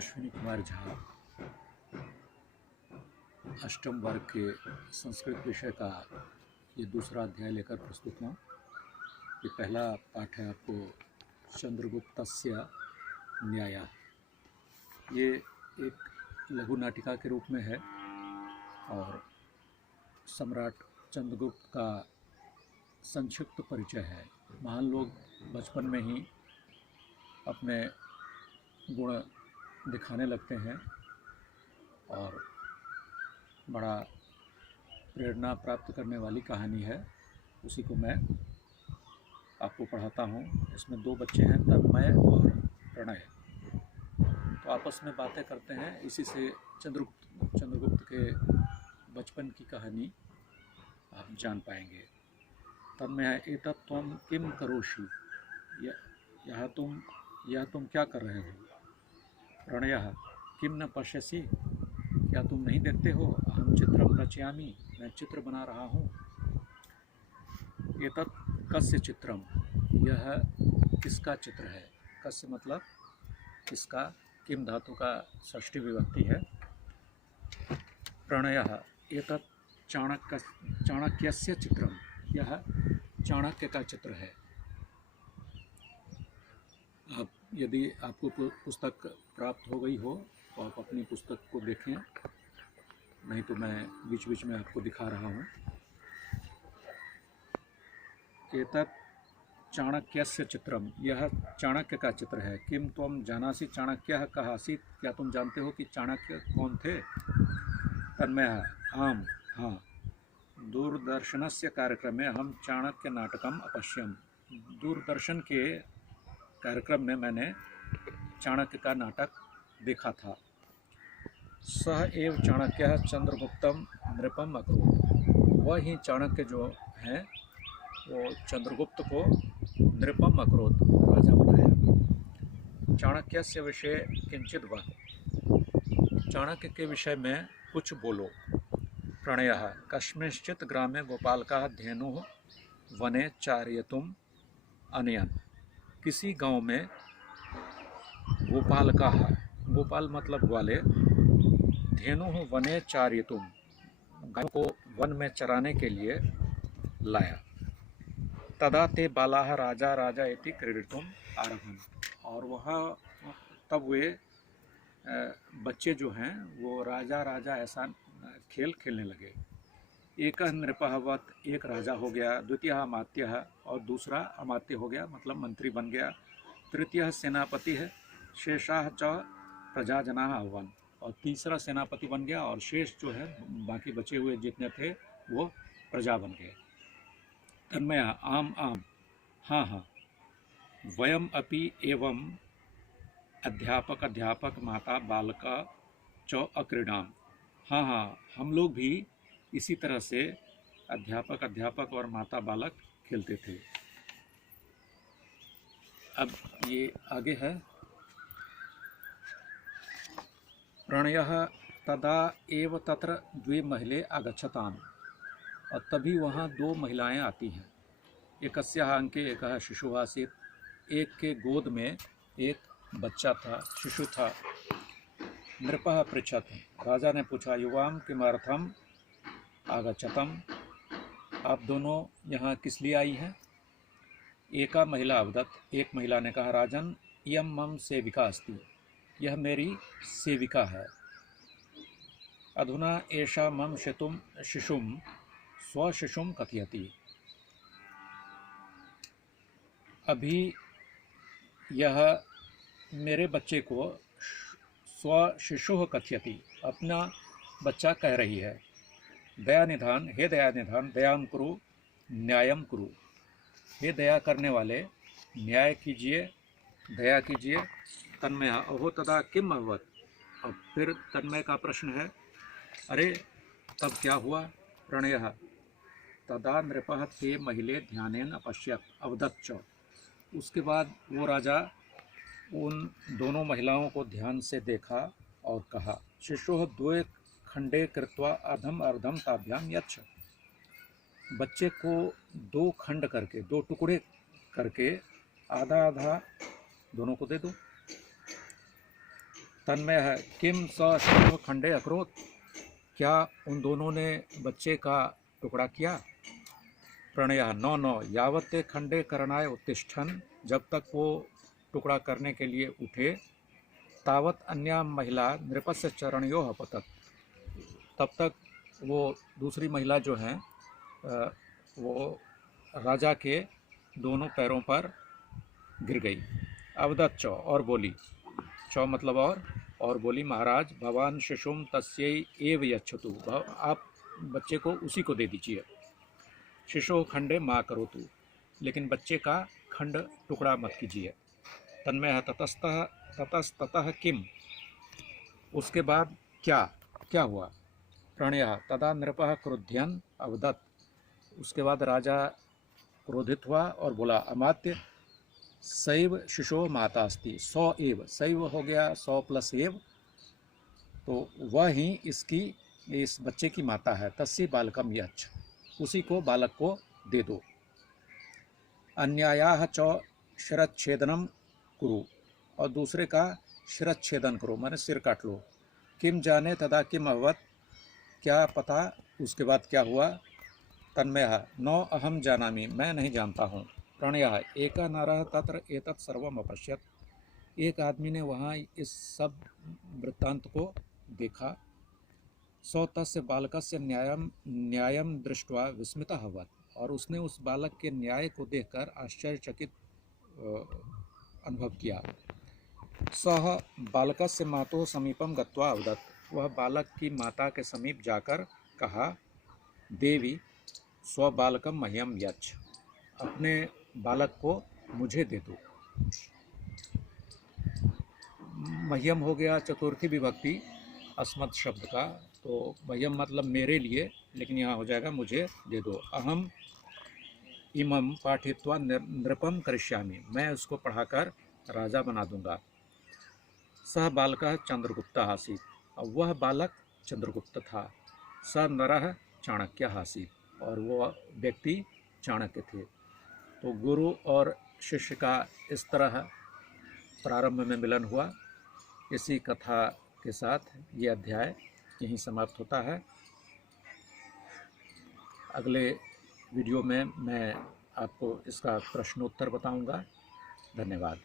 अश्विनी कुमार झा अष्टम वर्ग के संस्कृत विषय का ये दूसरा अध्याय लेकर प्रस्तुत हूँ। ये पहला पाठ है आपको चंद्रगुप्तस्य न्यायः। ये एक लघु नाटिका के रूप में है और सम्राट चंद्रगुप्त का संक्षिप्त परिचय है। महान लोग बचपन में ही अपने गुण दिखाने लगते हैं और बड़ा प्रेरणा प्राप्त करने वाली कहानी है। उसी को मैं आपको पढ़ाता हूँ। इसमें दो बच्चे हैं, तन्मय और प्रणय, तो आपस में बातें करते हैं। इसी से चंद्रगुप्त के बचपन की कहानी आप जान पाएंगे। तन्मय एतत् त्वं किम करोषि, यह तुम क्या कर रहे हो। प्रणयः किम न पश्यसि, क्या तुम नहीं देखते हो। अहम चित्रम रचयामि, मैं चित्र बना रहा हूँ। एतत् कस्य चित्रम, यह किसका चित्र है। कस्य मतलब किसका, किम धातु का षष्ठी विभक्ति है। प्रणयः एतत् चाणक्यस्य चित्रम, यह चाणक्य का चित्र है। अब यदि आपको पुस्तक प्राप्त हो गई हो तो आप अपनी पुस्तक को देखें, नहीं तो मैं बीच बीच में आपको दिखा रहा हूँ। एतत् चाणक्यस्य चित्रम, यह चाणक्य का चित्र है। किम त्वं जानासि चाणक्यः कः आसीत्, क्या तुम जानते हो कि चाणक्य कौन थे। तन्मयः आम, हाँ, दूरदर्शनस्य कार्यक्रमे अहं चाणक्य नाटकम अपश्यम, दूरदर्शन के कार्यक्रम में मैंने चाणक्य का नाटक देखा था। सह एव चाणक्य चंद्रगुप्तम नृपम अकरोत्, वह ही चाणक्य जो हैं वो चंद्रगुप्त को नृपम अकरोत्, राजा बनाया। चाणक्यस्य विषये किंचित वद, चाणक्य के विषय में कुछ बोलो। प्रणयः कस्मिंश्चित् ग्रामे गोपालकः धेनुः वने चारयितुम् अनयन्, किसी गांव में गोपालकः, गोपाल मतलब ग्वाले, धेनुः वने चारयितुम्, गायों को वन में चराने के लिए लाया। तदा ते बालाः राजा राजा इति क्रीडितुम् आरभन्, और वह तब वे बच्चे जो हैं वो राजा राजा ऐसा खेल खेलने लगे। एकः नृपः वत्, एक राजा हो गया। द्वितीयः अमात्यः, और दूसरा अमात्य हो गया, मतलब मंत्री बन गया। तृतीयः सेनापति है, शेषाः च प्रजाजनाः अभवन्, और तीसरा सेनापति बन गया और शेष जो है बाकी बचे हुए जितने थे वो प्रजा बन गए। तन्मयः आम आम, हाँ हाँ। वयम अपि एवं अध्यापक माता बालक च अक्रीडाम, हाँ हाँ, हम लोग भी इसी तरह से अध्यापक और माता बालक खेलते थे। अब ये आगे है। प्रणयः तदा एव तत्र द्वे महिले आगच्छताम्, और तभी वहाँ दो महिलाएं आती हैं। एकस्याः अंके एकः शिशुः आसीत्, एक के गोद में एक बच्चा था, शिशु था। नृपः पृच्छत्, राजा ने पूछा, युवां किमर्थम् आगच्छतम्, आप दोनों यहाँ किस लिए आई हैं। एका महिला अवदत्, एक महिला ने कहा, राजन इयं मम सेविका अस्ति, यह मेरी सेविका है। अधुना एषा मम शिशुं स्वशिशुं कथयति, अभी यह मेरे बच्चे को स्वशिशुः कथयति, अपना बच्चा कह रही है। दयानिधान, हे दयानिधान, दयां कुरु न्यायं कुरु, हे दया करने वाले न्याय कीजिए, दया कीजिए। तन्मय अहो तदा किम अभवत्, अब फिर तन्मय का प्रश्न है, अरे तब क्या हुआ। प्रणयः तदा नृपः ते महिले ध्यानेन अपश्यत् अवदत् च, उसके बाद वो राजा उन दोनों महिलाओं को ध्यान से देखा और कहा, शिशुः द्वे खंडे कृत्वा अर्धम अर्धम ताभ्याम यच्छ, बच्चे को दो खंड करके, दो टुकड़े करके आधा आधा दोनों को दे दो। तन्मय है किम स शिशु खंडे अकरोत, क्या उन दोनों ने बच्चे का टुकड़ा किया। प्रणय नौ नौ यावत ते खंडे करणाय उत्तिष्ठन, जब तक वो टुकड़ा करने के लिए उठे, तावत अन्या महिला नृपस्य चरणयोः अपतत, तब तक वो दूसरी महिला जो हैं वो राजा के दोनों पैरों पर गिर गई। अवदत चौ, और बोली, चौ मतलब और बोली, महाराज भवान शिशुम तस्यै एव यच्छतु, आप बच्चे को उसी को दे दीजिए। शिशु खंडे माँ करोतु, लेकिन बच्चे का खंड टुकड़ा मत कीजिए। तन्मय ततस्ततः किम, उसके बाद क्या क्या हुआ। प्रणय तदा नृपः क्रुध्यन अवदत्, उसके बाद राजा क्रोधित हुआ और बोला, अमात्य सैव शिशो माता अस्ति, सौ एव, सैव हो गया 100 प्लस एव, तो वह ही इस बच्चे की माता है। तस्य बालकम यच्छ, उसी को बालक को दे दो। अन्यायाः च शिरच्छेदनम कुरु, और दूसरे का शिरच्छेदन करो, माने सिर काट लो। किम जाने तदा किम अभवत, क्या पता उसके बाद क्या हुआ। तन्मय नौ अहम जानामि, मैं नहीं जानता हूँ। प्रणय एका नरः तत्र एतत् सर्वम अपश्यत, एक आदमी ने वहाँ इस सब वृत्तांत को देखा। सौ तस्य बालकस्य न्यायम दृष्ट्वा विस्मितः अभवत्, और उसने उस बालक के न्याय को देखकर आश्चर्यचकित अनुभव किया। सह बालकस्य मातुः समीपम गत्वा अवदत्, वह बालक की माता के समीप जाकर कहा, देवी स्वबालकम मह्यम यच्छ, अपने बालक को मुझे दे दो। मह्यम हो गया चतुर्थी विभक्ति अस्मत् शब्द का, तो मह्यम मतलब मेरे लिए, लेकिन यहाँ हो जाएगा मुझे दे दो। अहम इमं पाठित्वा नृपम करिष्यामि, मैं उसको पढ़ाकर राजा बना दूंगा। सह बालकः चंद्रगुप्तः आसीत्, अब वह बालक चंद्रगुप्त था। स नरः चाणक्यः आसीत्, और वह व्यक्ति चाणक्य थे। तो गुरु और शिष्य का इस तरह प्रारंभ में मिलन हुआ। इसी कथा के साथ ये अध्याय यहीं समाप्त होता है। अगले वीडियो में मैं आपको इसका प्रश्नोत्तर बताऊंगा। धन्यवाद।